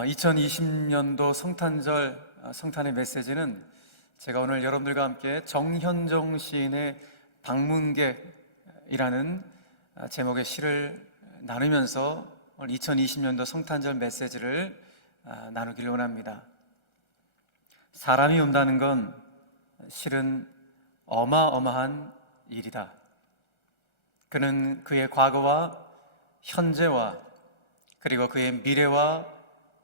2020년도 성탄절 성탄의 메시지는 제가 오늘 여러분들과 함께 정현정 시인의 방문객이라는 제목의 시를 나누면서 오늘 2020년도 성탄절 메시지를 나누기를 원합니다. 사람이 온다는 건 실은 어마어마한 일이다. 그는 그의 과거와 현재와 그리고 그의 미래와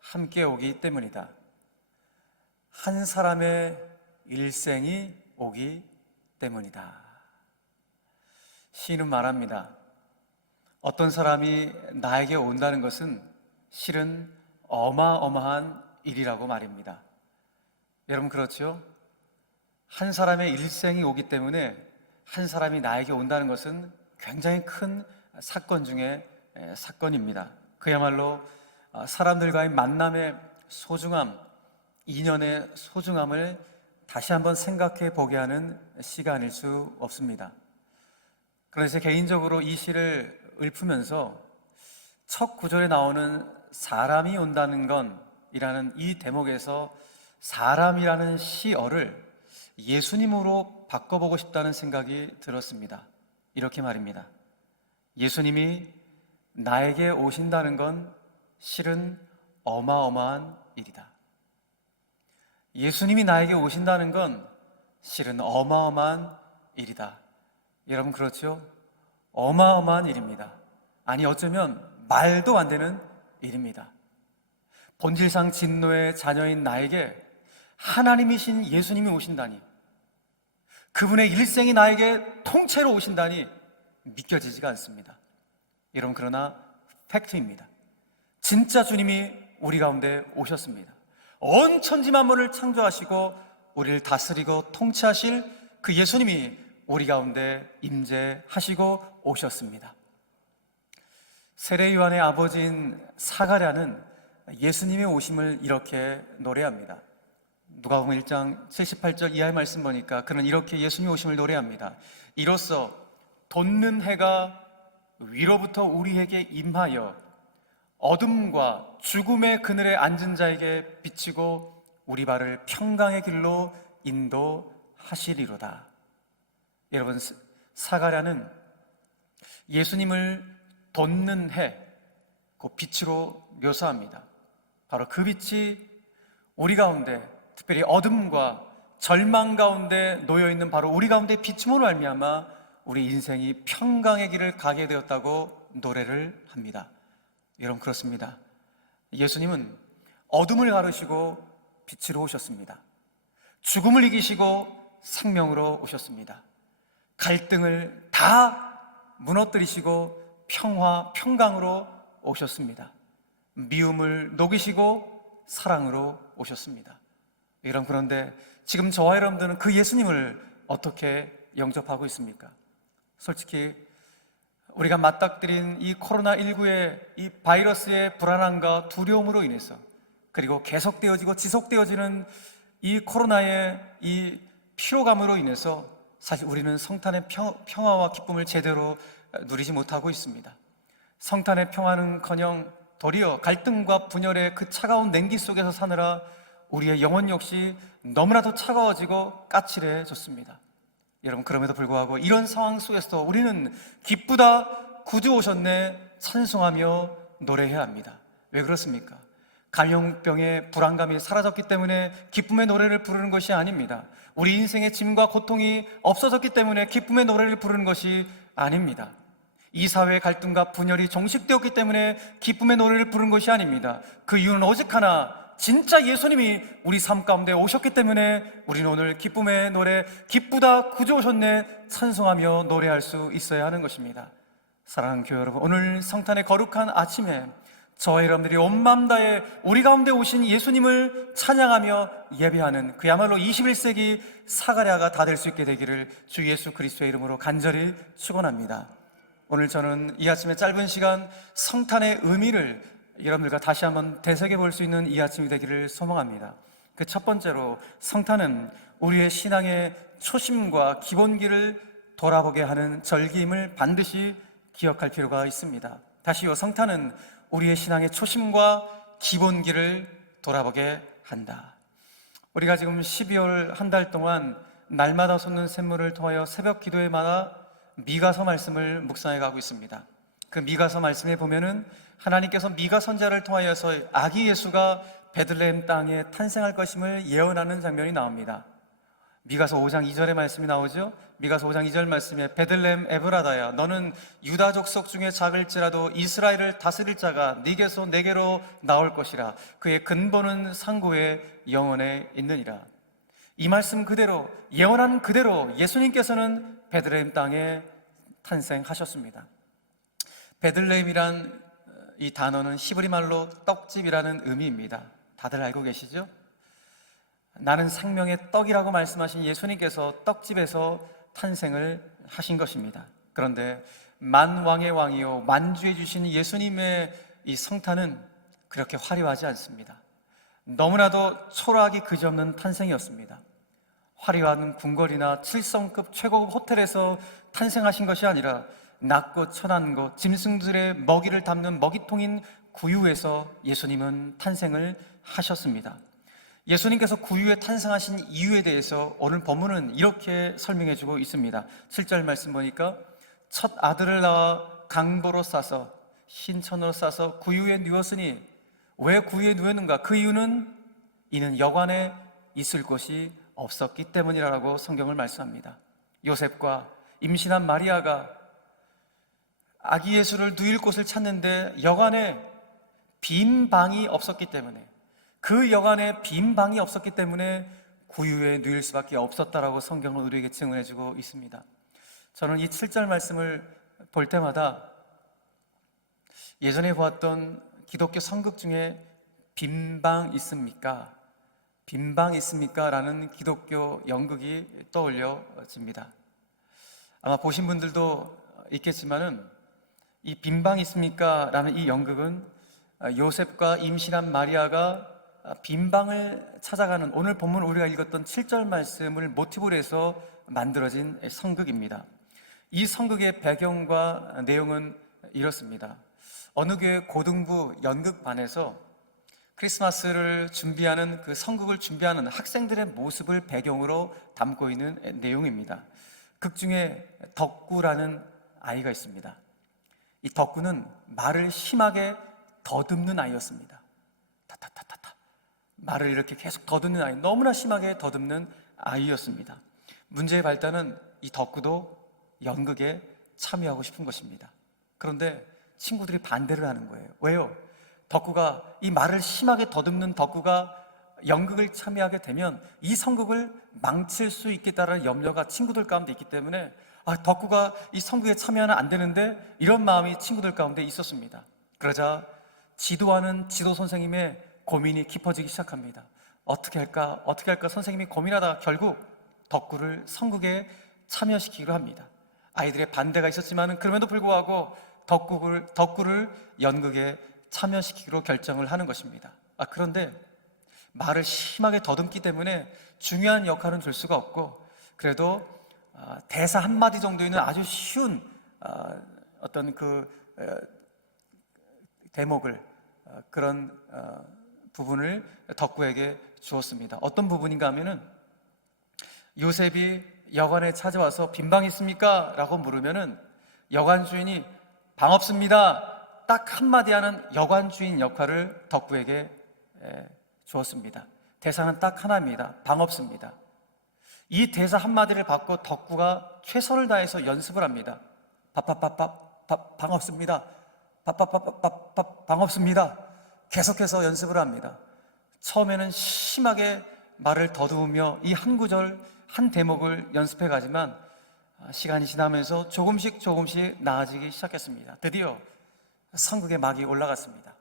함께 오기 때문이다. 한 사람의 일생이 오기 때문이다. 시인은 말합니다. 어떤 사람이 나에게 온다는 것은 실은 어마어마한 일이라고 말입니다. 여러분 그렇죠? 한 사람의 일생이 오기 때문에 한 사람이 나에게 온다는 것은 굉장히 큰 사건 중에 사건입니다. 그야말로 사람들과의 만남의 소중함, 인연의 소중함을 다시 한번 생각해 보게 하는 시간일 수 없습니다. 그래서 개인적으로 이 시를 읊으면서 첫 구절에 나오는 사람이 온다는 건 이라는 이 대목에서 사람이라는 시어를 예수님으로 바꿔보고 싶다는 생각이 들었습니다. 이렇게 말입니다. 예수님이 나에게 오신다는 건 실은 어마어마한 일이다. 예수님이 나에게 오신다는 건 실은 어마어마한 일이다. 여러분 그렇죠? 어마어마한 일입니다. 아니 어쩌면 말도 안 되는 일입니다. 본질상 진노의 자녀인 나에게 하나님이신 예수님이 오신다니, 그분의 일생이 나에게 통째로 오신다니 믿겨지지가 않습니다. 여러분 그러나 팩트입니다. 진짜 주님이 우리 가운데 오셨습니다. 온 천지 만물을 창조하시고 우리를 다스리고 통치하실 그 예수님이 우리 가운데 임재하시고 오셨습니다. 세례 요한의 아버지인 사가랴는 예수님의 오심을 이렇게 노래합니다. 누가복음 1장 78절 이하의 말씀 보니까 그는 이렇게 예수님의 오심을 노래합니다. 이로써 돋는 해가 위로부터 우리에게 임하여 어둠과 죽음의 그늘에 앉은 자에게 비치고 우리 발을 평강의 길로 인도하시리로다. 여러분, 사가랴는 예수님을 돋는 해, 그 빛으로 묘사합니다. 바로 그 빛이 우리 가운데, 특별히 어둠과 절망 가운데 놓여있는 바로 우리 가운데 비춤으로 말미암아 우리 인생이 평강의 길을 가게 되었다고 노래를 합니다. 여러분 그렇습니다. 예수님은 어둠을 가르시고 빛으로 오셨습니다. 죽음을 이기시고 생명으로 오셨습니다. 갈등을 다 무너뜨리시고 평강으로 오셨습니다. 미움을 녹이시고 사랑으로 오셨습니다. 여러분 그런데 지금 저와 여러분들은 그 예수님을 어떻게 영접하고 있습니까? 솔직히 우리가 맞닥뜨린 이 코로나19의 이 바이러스의 불안함과 두려움으로 인해서, 그리고 계속되어지고 지속되어지는 이 코로나의 이 피로감으로 인해서 사실 우리는 성탄의 평화와 기쁨을 제대로 누리지 못하고 있습니다. 성탄의 평화는커녕 도리어 갈등과 분열의 그 차가운 냉기 속에서 사느라 우리의 영혼 역시 너무나도 차가워지고 까칠해졌습니다. 여러분 그럼에도 불구하고 이런 상황 속에서도 우리는 기쁘다 구주 오셨네 찬송하며 노래해야 합니다. 왜 그렇습니까? 감염병의 불안감이 사라졌기 때문에 기쁨의 노래를 부르는 것이 아닙니다. 우리 인생의 짐과 고통이 없어졌기 때문에 기쁨의 노래를 부르는 것이 아닙니다. 이 사회의 갈등과 분열이 종식되었기 때문에 기쁨의 노래를 부르는 것이 아닙니다. 그 이유는 오직 하나, 진짜 예수님이 우리 삶 가운데 오셨기 때문에 우리는 오늘 기쁨의 노래, 기쁘다 구주 오셨네 찬송하며 노래할 수 있어야 하는 것입니다. 사랑하는 교회 여러분, 오늘 성탄의 거룩한 아침에 저와 여러분들이 온 마음 다해 우리 가운데 오신 예수님을 찬양하며 예배하는 그야말로 21세기 사가랴가 다 될 수 있게 되기를 주 예수 그리스도의 이름으로 간절히 축원합니다. 오늘 저는 이 아침에 짧은 시간 성탄의 의미를 여러분들과 다시 한번 되새겨 볼 수 있는 이 아침이 되기를 소망합니다. 그 첫 번째로 성탄은 우리의 신앙의 초심과 기본기를 돌아보게 하는 절기임을 반드시 기억할 필요가 있습니다. 다시요, 성탄은 우리의 신앙의 초심과 기본기를 돌아보게 한다. 우리가 지금 12월 한 달 동안 날마다 솟는 샘물을 통하여 새벽 기도회마다 미가서 말씀을 묵상해 가고 있습니다. 그 미가서 말씀에 보면은 하나님께서 미가 선지자를 통하여서 아기 예수가 베들레헴 땅에 탄생할 것임을 예언하는 장면이 나옵니다. 미가서 5장 2절의 말씀이 나오죠. 미가서 5장 2절 말씀에 베들레헴 에브라다야, 너는 유다 족속 중에 작을지라도 이스라엘을 다스릴 자가 네게서 내게로 나올 것이라. 그의 근본은 상고의 영원에 있느니라. 이 말씀 그대로, 예언한 그대로 예수님께서는 베들레헴 땅에 탄생하셨습니다. 베들레헴이란 이 단어는 히브리 말로 떡집이라는 의미입니다. 다들 알고 계시죠? 나는 생명의 떡이라고 말씀하신 예수님께서 떡집에서 탄생을 하신 것입니다. 그런데 만왕의 왕이요 만주해 주신 예수님의 이 성탄은 그렇게 화려하지 않습니다. 너무나도 초라하기 그지없는 탄생이었습니다. 화려한 궁궐이나 7성급 최고급 호텔에서 탄생하신 것이 아니라 낮고 천한 곳, 짐승들의 먹이를 담는 먹이통인 구유에서 예수님은 탄생을 하셨습니다. 예수님께서 구유에 탄생하신 이유에 대해서 오늘 본문은 이렇게 설명해주고 있습니다. 7절 말씀 보니까 첫 아들을 낳아 강보로 싸서 신천으로 싸서 구유에 누웠으니, 왜 구유에 누웠는가? 그 이유는 이는 여관에 있을 곳이 없었기 때문이라고 성경을 말씀합니다. 요셉과 임신한 마리아가 아기 예수를 누일 곳을 찾는데 여관에 빈 방이 없었기 때문에, 그 여관에 빈 방이 없었기 때문에 구유에 누일 수밖에 없었다라고 성경은 우리에게 증언해주고 있습니다. 저는 이 7절 말씀을 볼 때마다 예전에 보았던 기독교 선극 중에 빈방 있습니까? 빈방 있습니까? 라는 기독교 연극이 떠올려집니다. 아마 보신 분들도 있겠지만은 이 빈방 있습니까? 라는 이 연극은 요셉과 임신한 마리아가 빈방을 찾아가는, 오늘 본문 우리가 읽었던 7절 말씀을 모티브로 해서 만들어진 선극입니다. 이 선극의 배경과 내용은 이렇습니다. 어느 교회 고등부 연극반에서 크리스마스를 준비하는, 그 선극을 준비하는 학생들의 모습을 배경으로 담고 있는 내용입니다. 극 중에 덕구라는 아이가 있습니다. 이 덕구는 말을 심하게 더듬는 아이였습니다. 타타타타타 말을 이렇게 계속 더듬는 아이, 너무나 심하게 더듬는 아이였습니다. 문제의 발단은 이 덕구도 연극에 참여하고 싶은 것입니다. 그런데 친구들이 반대를 하는 거예요. 왜요? 덕구가, 이 말을 심하게 더듬는 덕구가 연극을 참여하게 되면 이 선극을 망칠 수 있겠다라는 염려가 친구들 가운데 있기 때문에 덕구가 이 선극에 참여하면 안 되는데, 이런 마음이 친구들 가운데 있었습니다. 그러자 지도하는 지도 선생님의 고민이 깊어지기 시작합니다. 어떻게 할까 선생님이 고민하다가 결국 덕구를 선극에 참여시키기로 합니다. 아이들의 반대가 있었지만 그럼에도 불구하고 덕구를 연극에 참여시키기로 결정을 하는 것입니다. 그런데 말을 심하게 더듬기 때문에 중요한 역할은 줄 수가 없고, 그래도 대사 한마디 정도에는 아주 쉬운 어떤 그 대목을, 그런 부분을 덕구에게 주었습니다. 어떤 부분인가 하면은, 요셉이 여관에 찾아와서 빈방 있습니까? 라고 물으면은 여관 주인이 방 없습니다, 딱 한마디 하는 여관 주인 역할을 덕구에게 주었습니다. 대사는 딱 하나입니다. 방 없습니다. 이 대사 한마디를 받고 덕구가 최선을 다해서 연습을 합니다. 방 없습니다. 방 없습니다. 계속해서 연습을 합니다. 처음에는 심하게 말을 더듬으며 이 한 구절 한 대목을 연습해 가지만 시간이 지나면서 조금씩 나아지기 시작했습니다. 드디어 선극의 막이 올라갔습니다.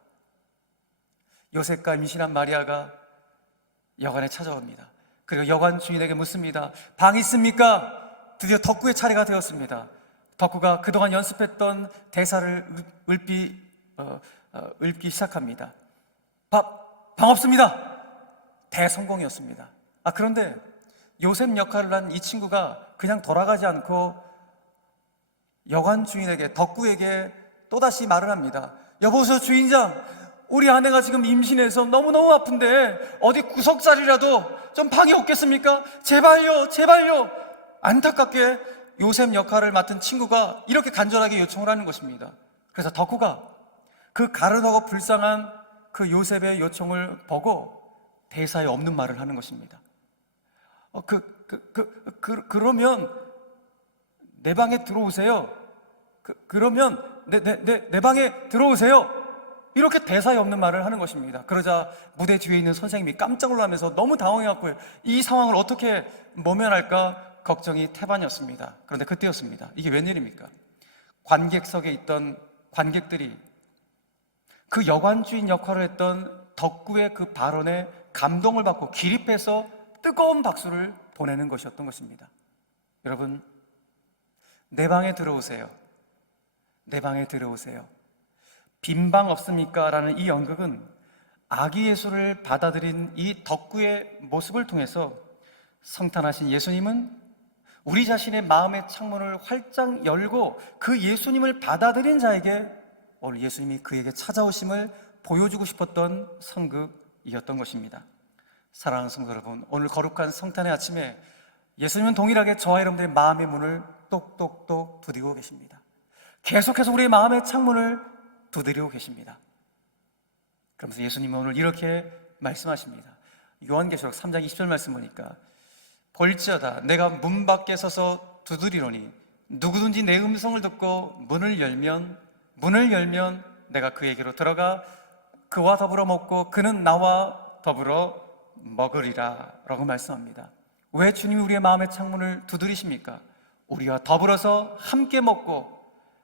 요셉과 임신한 마리아가 여관에 찾아옵니다. 그리고 여관 주인에게 묻습니다. 방 있습니까? 드디어 덕구의 차례가 되었습니다. 덕구가 그동안 연습했던 대사를 읊기 시작합니다. 방 없습니다. 대성공이었습니다. 그런데 요셉 역할을 한 이 친구가 그냥 돌아가지 않고 여관 주인에게, 덕구에게 또다시 말을 합니다. 여보세요 주인장, 우리 아내가 지금 임신해서 너무너무 아픈데 어디 구석자리라도 좀 방이 없겠습니까? 제발요, 제발요. 안타깝게 요셉 역할을 맡은 친구가 이렇게 간절하게 요청을 하는 것입니다. 그래서 덕후가 그 가련하고 불쌍한 그 요셉의 요청을 보고 대사에 없는 말을 하는 것입니다. 그러면 내 방에 들어오세요. 그러면 내 방에 들어오세요. 이렇게 대사에 없는 말을 하는 것입니다. 그러자 무대 뒤에 있는 선생님이 깜짝 놀라면서 너무 당황해갖고 이 상황을 어떻게 모면할까 걱정이 태반이었습니다. 그런데 그때였습니다. 이게 웬일입니까? 관객석에 있던 관객들이 그 여관주인 역할을 했던 덕구의 그 발언에 감동을 받고 기립해서 뜨거운 박수를 보내는 것이었던 것입니다. 여러분, 내 방에 들어오세요. 내 방에 들어오세요. 빈 방 없습니까? 라는 이 연극은 아기 예수를 받아들인 이 덕구의 모습을 통해서 성탄하신 예수님은 우리 자신의 마음의 창문을 활짝 열고 그 예수님을 받아들인 자에게 오늘 예수님이 그에게 찾아오심을 보여주고 싶었던 성극이었던 것입니다. 사랑하는 성도 여러분, 오늘 거룩한 성탄의 아침에 예수님은 동일하게 저와 여러분들의 마음의 문을 똑똑똑 두드리고 계십니다. 계속해서 우리의 마음의 창문을 두드리고 계십니다. 그러면서 예수님은 오늘 이렇게 말씀하십니다. 요한계시록 3장 20절 말씀 보니까 볼지어다 내가 문 밖에 서서 두드리노니 누구든지 내 음성을 듣고 문을 열면 내가 그에게로 들어가 그와 더불어 먹고 그는 나와 더불어 먹으리라 라고 말씀합니다. 왜 주님이 우리의 마음의 창문을 두드리십니까? 우리와 더불어서 함께 먹고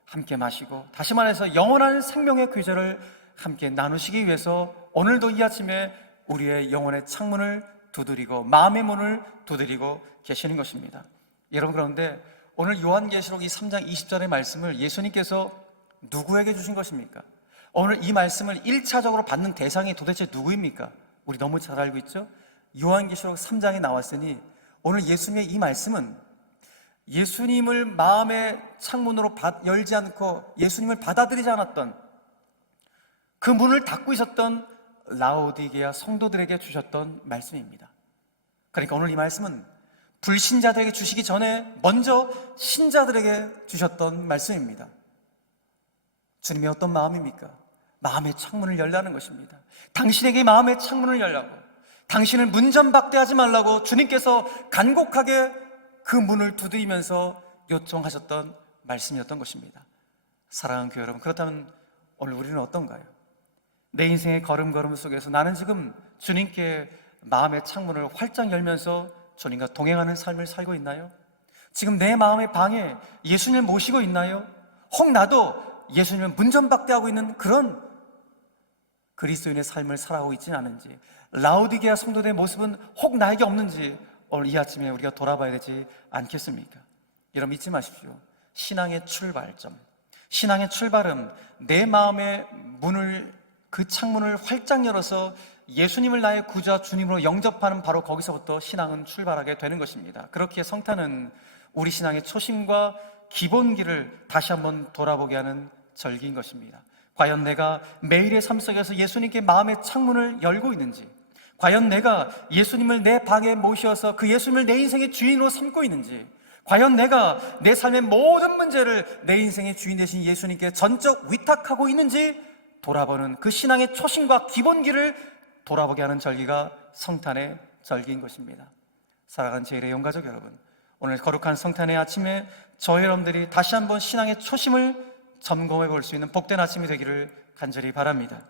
함께 마시고, 다시 말해서 영원한 생명의 귀저를 함께 나누시기 위해서 오늘도 이 아침에 우리의 영혼의 창문을 두드리고 마음의 문을 두드리고 계시는 것입니다. 여러분, 그런데 오늘 요한계시록 이 3장 20절의 말씀을 예수님께서 누구에게 주신 것입니까? 오늘 이 말씀을 1차적으로 받는 대상이 도대체 누구입니까? 우리 너무 잘 알고 있죠? 요한계시록 3장에 나왔으니 오늘 예수님의 이 말씀은 예수님을 마음의 창문으로 열지 않고 예수님을 받아들이지 않았던 그 문을 닫고 있었던 라오디게아 성도들에게 주셨던 말씀입니다. 그러니까 오늘 이 말씀은 불신자들에게 주시기 전에 먼저 신자들에게 주셨던 말씀입니다. 주님의 어떤 마음입니까? 마음의 창문을 열라는 것입니다. 당신에게 마음의 창문을 열라고, 당신을 문전박대하지 말라고 주님께서 간곡하게 그 문을 두드리면서 요청하셨던 말씀이었던 것입니다. 사랑하는 교회 여러분, 그렇다면 오늘 우리는 어떤가요? 내 인생의 걸음걸음 속에서 나는 지금 주님께 마음의 창문을 활짝 열면서 주님과 동행하는 삶을 살고 있나요? 지금 내 마음의 방에 예수님을 모시고 있나요? 혹 나도 예수님을 문전박대하고 있는 그런 그리스도인의 삶을 살아가고 있지는 않은지, 라오디게아 성도들의 모습은 혹 나에게 없는지 오늘 이 아침에 우리가 돌아봐야 되지 않겠습니까? 여러분, 잊지 마십시오. 신앙의 출발점, 신앙의 출발은 내 마음의 문을, 그 창문을 활짝 열어서 예수님을 나의 구주와 주님으로 영접하는 바로 거기서부터 신앙은 출발하게 되는 것입니다. 그렇기에 성탄은 우리 신앙의 초심과 기본기를 다시 한번 돌아보게 하는 절기인 것입니다. 과연 내가 매일의 삶 속에서 예수님께 마음의 창문을 열고 있는지, 과연 내가 예수님을 내 방에 모셔서 그 예수님을 내 인생의 주인으로 삼고 있는지, 과연 내가 내 삶의 모든 문제를 내 인생의 주인 되신 예수님께 전적 위탁하고 있는지 돌아보는 그 신앙의 초심과 기본기를 돌아보게 하는 절기가 성탄의 절기인 것입니다. 사랑하는 제1의 영가족 여러분, 오늘 거룩한 성탄의 아침에 저 여러분들이 다시 한번 신앙의 초심을 점검해 볼 수 있는 복된 아침이 되기를 간절히 바랍니다.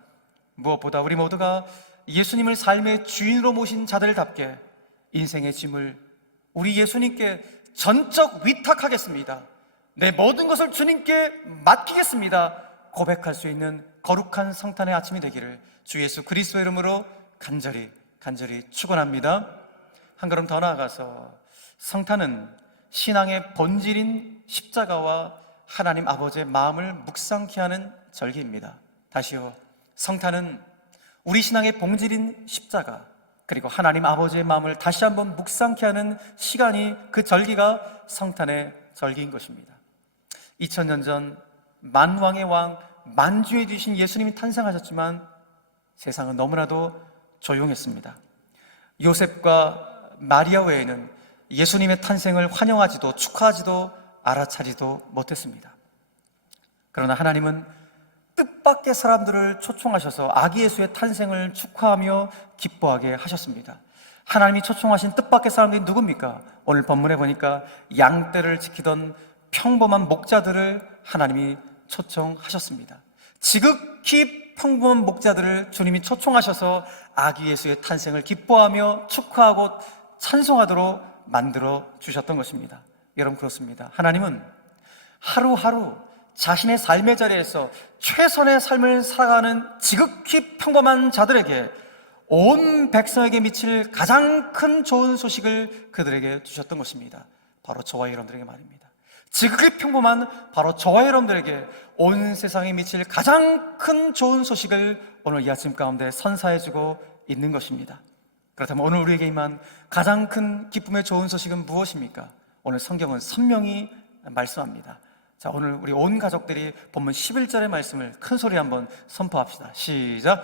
무엇보다 우리 모두가 예수님을 삶의 주인으로 모신 자들답게 인생의 짐을 우리 예수님께 전적 위탁하겠습니다, 내 모든 것을 주님께 맡기겠습니다 고백할 수 있는 거룩한 성탄의 아침이 되기를 주 예수 그리스도의 이름으로 간절히 축원합니다. 한 걸음 더 나아가서 성탄은 신앙의 본질인 십자가와 하나님 아버지의 마음을 묵상케 하는 절기입니다. 다시요, 성탄은 우리 신앙의 본질인 십자가 그리고 하나님 아버지의 마음을 다시 한번 묵상케 하는 시간이, 그 절기가 성탄의 절기인 것입니다. 2000년 전 만왕의 왕 만주에 계신 예수님이 탄생하셨지만 세상은 너무나도 조용했습니다. 요셉과 마리아 외에는 예수님의 탄생을 환영하지도 축하하지도 알아차리도 못했습니다. 그러나 하나님은 뜻밖의 사람들을 초청하셔서 아기 예수의 탄생을 축하하며 기뻐하게 하셨습니다. 하나님이 초청하신 뜻밖의 사람들이 누굽니까? 오늘 본문에 보니까 양떼를 지키던 평범한 목자들을 하나님이 초청하셨습니다. 지극히 평범한 목자들을 주님이 초청하셔서 아기 예수의 탄생을 기뻐하며 축하하고 찬송하도록 만들어 주셨던 것입니다. 여러분, 그렇습니다. 하나님은 하루하루 자신의 삶의 자리에서 최선의 삶을 살아가는 지극히 평범한 자들에게 온 백성에게 미칠 가장 큰 좋은 소식을 그들에게 주셨던 것입니다. 바로 저와 여러분들에게 말입니다. 지극히 평범한 바로 저와 여러분들에게 온 세상에 미칠 가장 큰 좋은 소식을 오늘 이 아침 가운데 선사해주고 있는 것입니다. 그렇다면 오늘 우리에게 임한 가장 큰 기쁨의 좋은 소식은 무엇입니까? 오늘 성경은 선명히 말씀합니다. 자, 오늘 우리 온 가족들이 본문 11절의 말씀을 큰 소리 한번 선포합시다. 시작.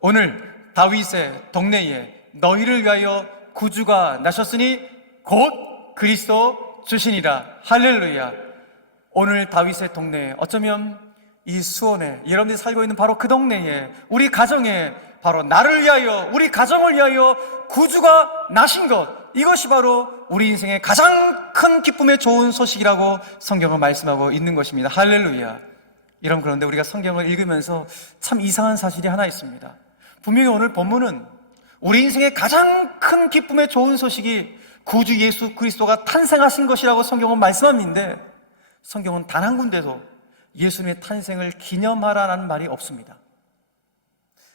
오늘 다윗의 동네에 너희를 위하여 구주가 나셨으니 곧 그리스도 주시니라. 할렐루야. 오늘 다윗의 동네에, 어쩌면 이 수원에, 여러분들이 살고 있는 바로 그 동네에, 우리 가정에 바로 나를 위하여, 우리 가정을 위하여 구주가 나신 것, 이것이 바로 우리 인생의 가장 큰 기쁨의 좋은 소식이라고 성경은 말씀하고 있는 것입니다. 할렐루야. 여러분, 그런데 우리가 성경을 읽으면서 참 이상한 사실이 하나 있습니다. 분명히 오늘 본문은 우리 인생의 가장 큰 기쁨의 좋은 소식이 구주 예수 그리스도가 탄생하신 것이라고 성경은 말씀하는데, 성경은 단 한 군데도 예수님의 탄생을 기념하라는 말이 없습니다.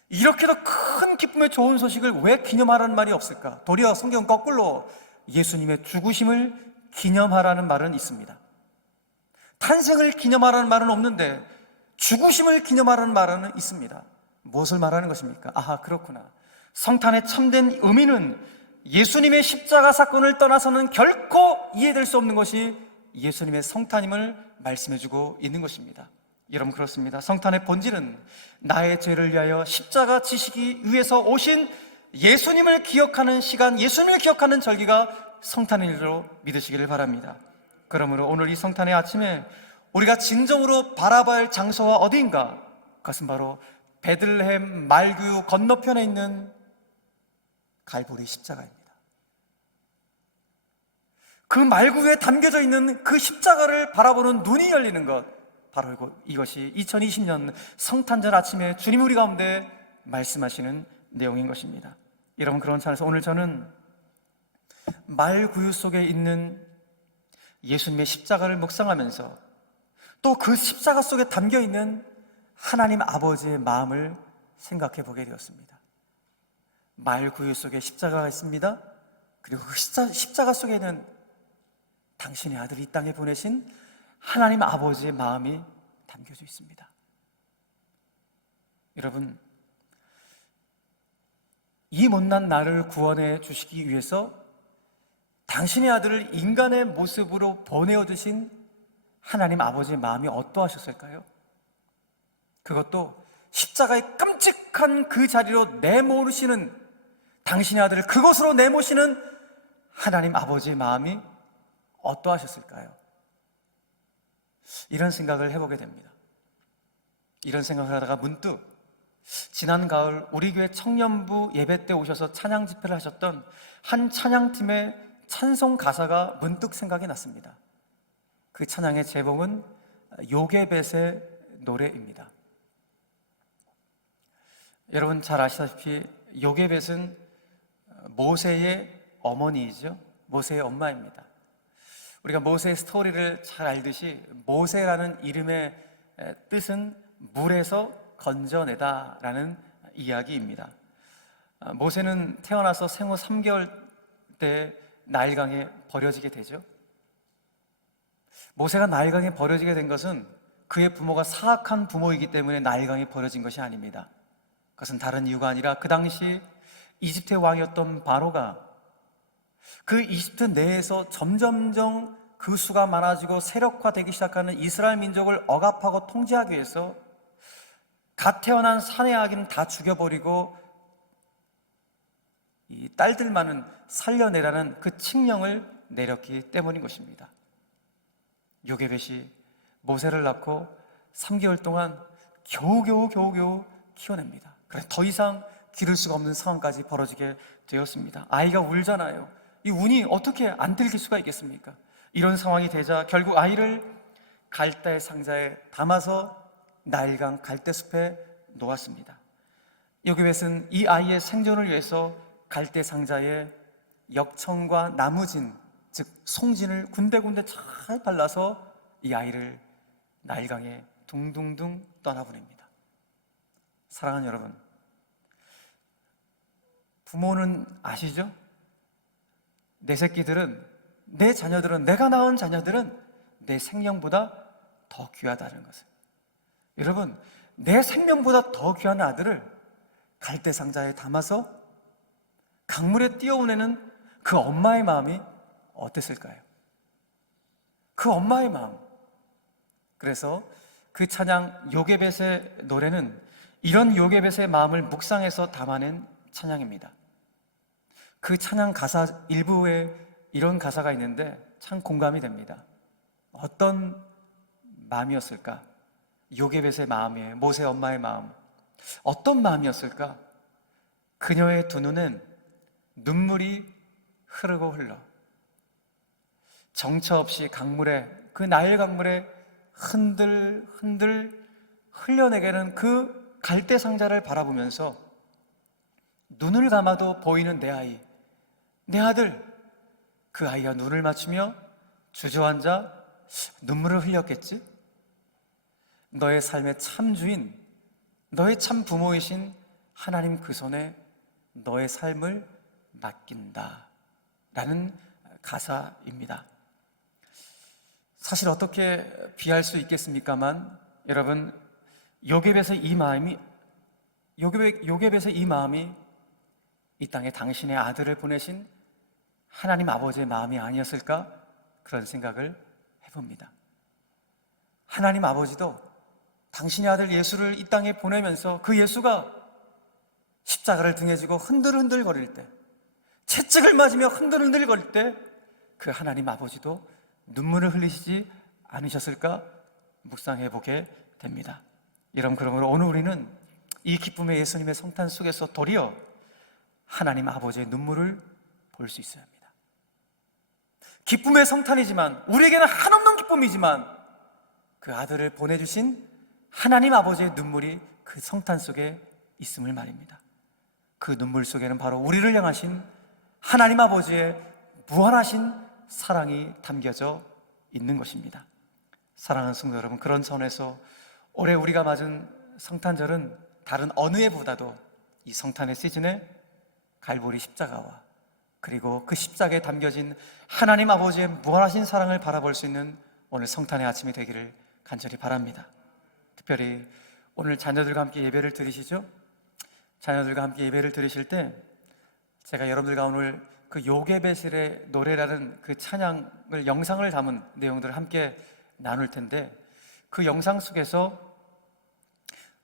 이렇게도 큰 기쁨의 좋은 소식을 왜 기념하라는 말이 없을까? 도리어 성경 거꾸로 예수님의 죽으심을 기념하라는 말은 있습니다. 탄생을 기념하라는 말은 없는데 죽으심을 기념하라는 말은 있습니다. 무엇을 말하는 것입니까? 아하, 그렇구나. 성탄의 참된 의미는 예수님의 십자가 사건을 떠나서는 결코 이해될 수 없는 것이 예수님의 성탄임을 말씀해주고 있는 것입니다. 여러분, 그렇습니다. 성탄의 본질은 나의 죄를 위하여 십자가 지시기 위해서 오신 예수님을 기억하는 시간, 예수님을 기억하는 절기가 성탄일로 믿으시기를 바랍니다. 그러므로 오늘 이 성탄의 아침에 우리가 진정으로 바라봐야 할 장소가 어디인가? 그것은 바로 베들레헴 말구 건너편에 있는 갈보리 십자가입니다. 그 말구에 담겨져 있는 그 십자가를 바라보는 눈이 열리는 것, 바로 이것이 2020년 성탄절 아침에 주님 우리 가운데 말씀하시는 내용인 것입니다. 여러분, 그런 차원에서 오늘 저는 말구유 속에 있는 예수님의 십자가를 묵상하면서 또 그 십자가 속에 담겨있는 하나님 아버지의 마음을 생각해 보게 되었습니다. 말구유 속에 십자가가 있습니다. 그리고 그 십자가 속에는 당신의 아들 이 땅에 보내신 하나님 아버지의 마음이 담겨져 있습니다. 여러분, 이 못난 나를 구원해 주시기 위해서 당신의 아들을 인간의 모습으로 보내어 주신 하나님 아버지의 마음이 어떠하셨을까요? 그것도 십자가의 끔찍한 그 자리로 내모시는 당신의 아들을 그곳으로 내모시는 하나님 아버지의 마음이 어떠하셨을까요? 이런 생각을 해보게 됩니다. 이런 생각을 하다가 문득 지난 가을 우리 교회 청년부 예배 때 오셔서 찬양 집회를 하셨던 한 찬양팀의 찬송 가사가 문득 생각이 났습니다. 그 찬양의 제목은 요게벳의 노래입니다. 여러분 잘 아시다시피 요게벳은 모세의 어머니이죠. 모세의 엄마입니다. 우리가 모세의 스토리를 잘 알듯이 모세라는 이름의 뜻은 물에서 건져내다라는 이야기입니다. 모세는 태어나서 생후 3개월 때 나일강에 버려지게 되죠. 모세가 나일강에 버려지게 된 것은 그의 부모가 사악한 부모이기 때문에 나일강에 버려진 것이 아닙니다. 그것은 다른 이유가 아니라 그 당시 이집트의 왕이었던 바로가 그 이집트 내에서 점점점 그 수가 많아지고 세력화되기 시작하는 이스라엘 민족을 억압하고 통제하기 위해서 갓 태어난 사내 아기는 다 죽여버리고 이 딸들만은 살려내라는 그 칙령을 내렸기 때문인 것입니다. 요게벳이 모세를 낳고 3개월 동안 겨우겨우 키워냅니다. 그래서 더 이상 기를 수가 없는 상황까지 벌어지게 되었습니다. 아이가 울잖아요. 이 운이 어떻게 안 들킬 수가 있겠습니까? 이런 상황이 되자 결국 아이를 갈대 상자에 담아서 나일강 갈대숲에 놓았습니다. 요게벳은 이 아이의 생존을 위해서 갈대 상자에 역청과 나무진, 즉 송진을 군데군데 잘 발라서 이 아이를 나일강에 둥둥둥 떠나보냅니다. 사랑하는 여러분, 부모는 아시죠? 내 새끼들은, 내 자녀들은, 내가 낳은 자녀들은 내 생명보다 더 귀하다는 것을. 여러분, 내 생명보다 더 귀한 아들을 갈대 상자에 담아서 강물에 띄어보내는 그 엄마의 마음이 어땠을까요? 그 엄마의 마음. 그래서 그 찬양 요게벳의 노래는 이런 요게벳의 마음을 묵상해서 담아낸 찬양입니다. 그 찬양 가사 일부에 이런 가사가 있는데 참 공감이 됩니다. 어떤 마음이었을까? 요게벳의 마음이에요. 모세 엄마의 마음. 어떤 마음이었을까? 그녀의 두 눈은 눈물이 흐르고 흘러 정처 없이 강물에, 그 나일 강물에 흔들 흘려내게는 그 갈대 상자를 바라보면서 눈을 감아도 보이는 내 아이, 내 아들, 그 아이가 눈을 맞추며 주저앉아 눈물을 흘렸겠지? 너의 삶의 참 주인, 너의 참 부모이신 하나님 그 손에 너의 삶을 맡긴다 라는 가사입니다. 사실 어떻게 비할 수 있겠습니까만 여러분, 요게벳의 이 마음이 이 땅에 당신의 아들을 보내신 하나님 아버지의 마음이 아니었을까? 그런 생각을 해봅니다. 하나님 아버지도 당신의 아들 예수를 이 땅에 보내면서 그 예수가 십자가를 등에 지고 흔들흔들 거릴 때, 채찍을 맞으며 흔들흔들 거릴 때 그 하나님 아버지도 눈물을 흘리시지 않으셨을까 묵상해 보게 됩니다. 그러므로 오늘 우리는 이 기쁨의 예수님의 성탄 속에서 도리어 하나님 아버지의 눈물을 볼 수 있어야 합니다. 기쁨의 성탄이지만, 우리에게는 한없는 기쁨이지만 그 아들을 보내주신 하나님 아버지의 눈물이 그 성탄 속에 있음을 말입니다. 그 눈물 속에는 바로 우리를 향하신 하나님 아버지의 무한하신 사랑이 담겨져 있는 것입니다. 사랑하는 성도 여러분, 그런 차원에서 올해 우리가 맞은 성탄절은 다른 어느 해보다도 이 성탄의 시즌에 갈보리 십자가와 그리고 그 십자가에 담겨진 하나님 아버지의 무한하신 사랑을 바라볼 수 있는 오늘 성탄의 아침이 되기를 간절히 바랍니다. 특별히 오늘 자녀들과 함께 예배를 드리시죠? 자녀들과 함께 예배를 드리실 때 제가 여러분들과 오늘 그 요게벳의 노래라는 그 찬양을, 영상을 담은 내용들을 함께 나눌 텐데, 그 영상 속에서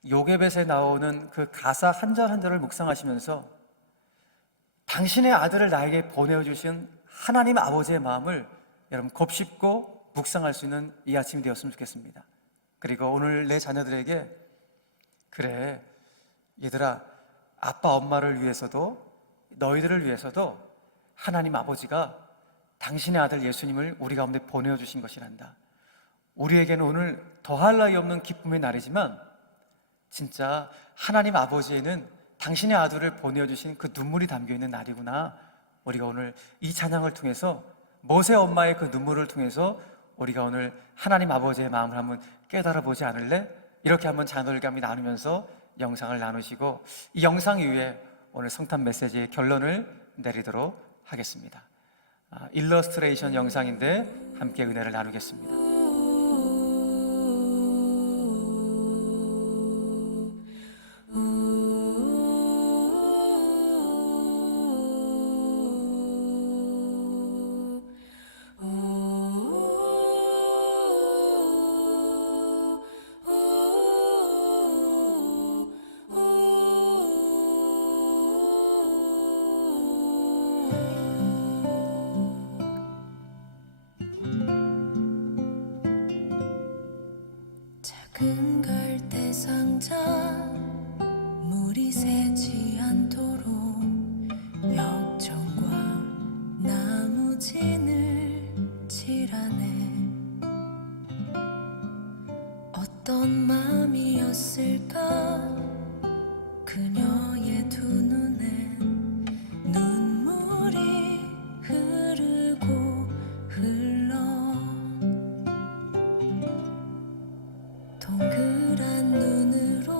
요게벳에 나오는 그 가사 한 절 한 절을 묵상하시면서 당신의 아들을 나에게 보내주신 하나님 아버지의 마음을 여러분 곱씹고 묵상할 수 있는 이 아침이 되었으면 좋겠습니다. 그리고 오늘 내 자녀들에게, 그래 얘들아, 아빠 엄마를 위해서도 너희들을 위해서도 하나님 아버지가 당신의 아들 예수님을 우리 가운데 보내주신 것이란다. 우리에게는 오늘 더할 나위 없는 기쁨의 날이지만 진짜 하나님 아버지에는 당신의 아들을 보내주신 그 눈물이 담겨있는 날이구나. 우리가 오늘 이 찬양을 통해서, 모세 엄마의 그 눈물을 통해서 우리가 오늘 하나님 아버지의 마음을 한번 깨달아 보지 않을래? 이렇게 한번 자녀들과 나누면서 영상을 나누시고, 이 영상 이후에 오늘 성탄 메시지의 결론을 내리도록 하겠습니다. 일러스트레이션 영상인데 함께 은혜를 나누겠습니다. 어떤 맘이었을까 그녀의 두 눈엔 눈물이 흐르고 흘러 동그란 눈으로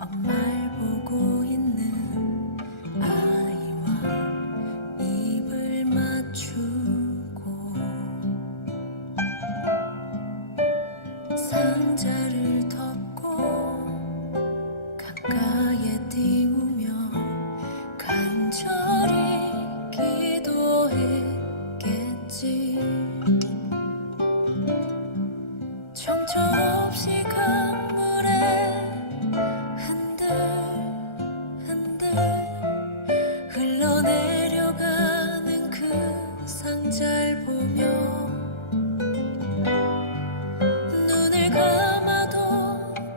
엄마를 보고 있는 아이와 입을 맞추고 상자를 덮고 가까이에 띄우며 간절히 기도했겠지. 정처 없이 강물에 흔들흔들 흘러내려가는 그 상자를 보며 눈을 감아도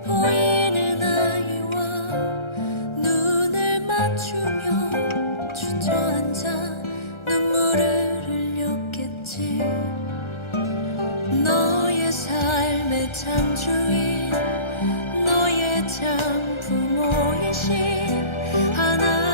보이는 아이와 눈을 맞추며 주저앉아 눈물을 흘렸겠지. 너의 삶의 창주인 너의 참 부모이신 하나님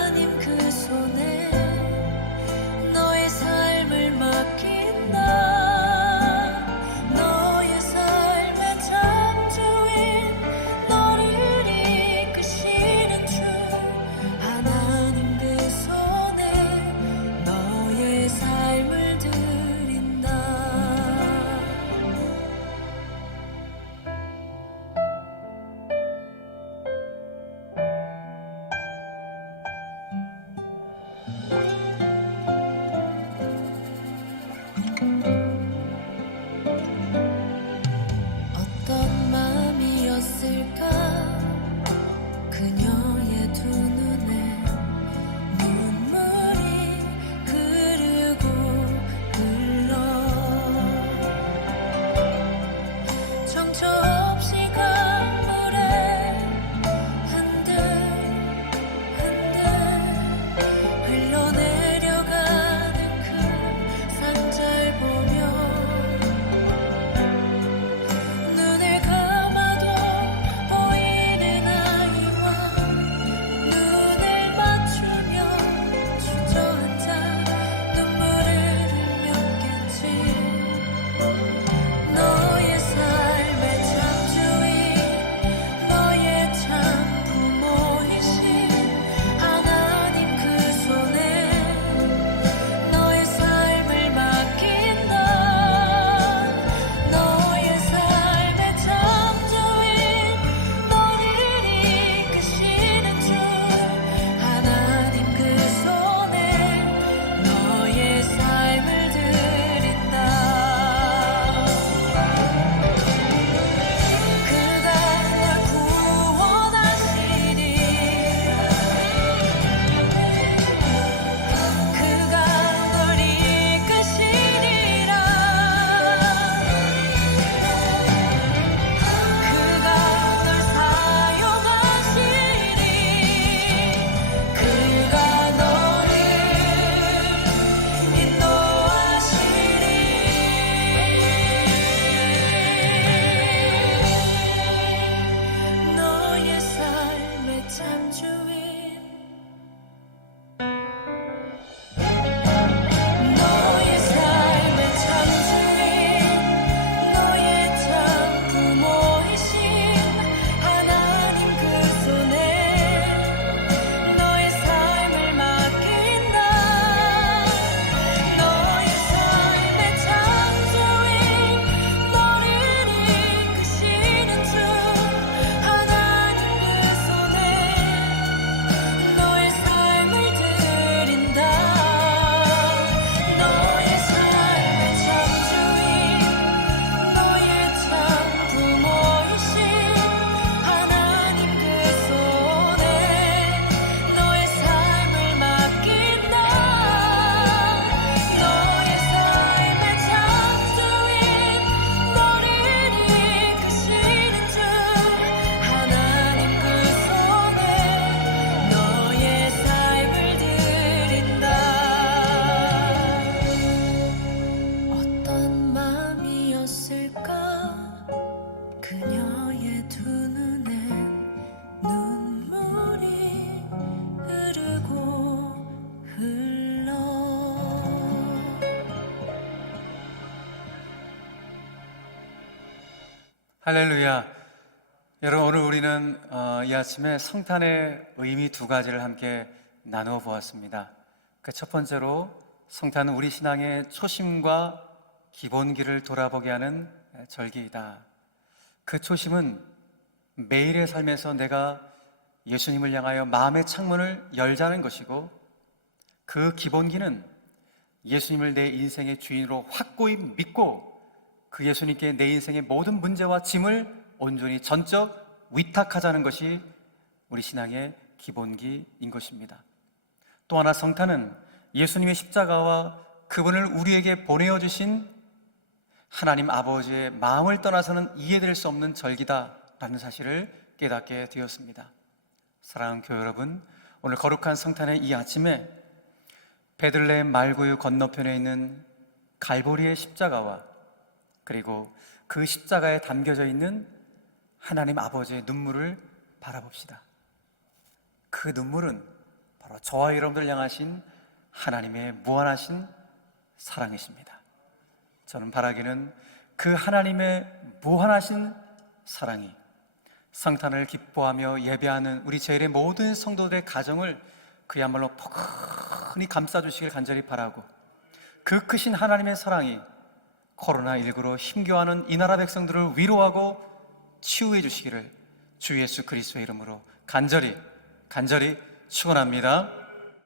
할렐루야. 여러분, 오늘 우리는 이 아침에 성탄의 의미 두 가지를 함께 나누어 보았습니다. 그 첫 번째로 성탄은 우리 신앙의 초심과 기본기를 돌아보게 하는 절기이다. 그 초심은 매일의 삶에서 내가 예수님을 향하여 마음의 창문을 열자는 것이고, 그 기본기는 예수님을 내 인생의 주인으로 확고히 믿고 그 예수님께 내 인생의 모든 문제와 짐을 온전히 전적 위탁하자는 것이 우리 신앙의 기본기인 것입니다. 또 하나, 성탄은 예수님의 십자가와 그분을 우리에게 보내어 주신 하나님 아버지의 마음을 떠나서는 이해될 수 없는 절기다라는 사실을 깨닫게 되었습니다. 사랑하는 교회 여러분, 오늘 거룩한 성탄의 이 아침에 베들레헴 말구유 건너편에 있는 갈보리의 십자가와 그리고 그 십자가에 담겨져 있는 하나님 아버지의 눈물을 바라봅시다. 그 눈물은 바로 저와 여러분들 향하신 하나님의 무한하신 사랑이십니다. 저는 바라기는 그 하나님의 무한하신 사랑이 성탄을 기뻐하며 예배하는 우리 제일의 모든 성도들의 가정을 그야말로 포근히 감싸주시길 간절히 바라고, 그 크신 하나님의 사랑이 코로나19로 힘겨워하는 이 나라 백성들을 위로하고 치유해 주시기를 주 예수 그리스도의 이름으로 간절히 축원합니다.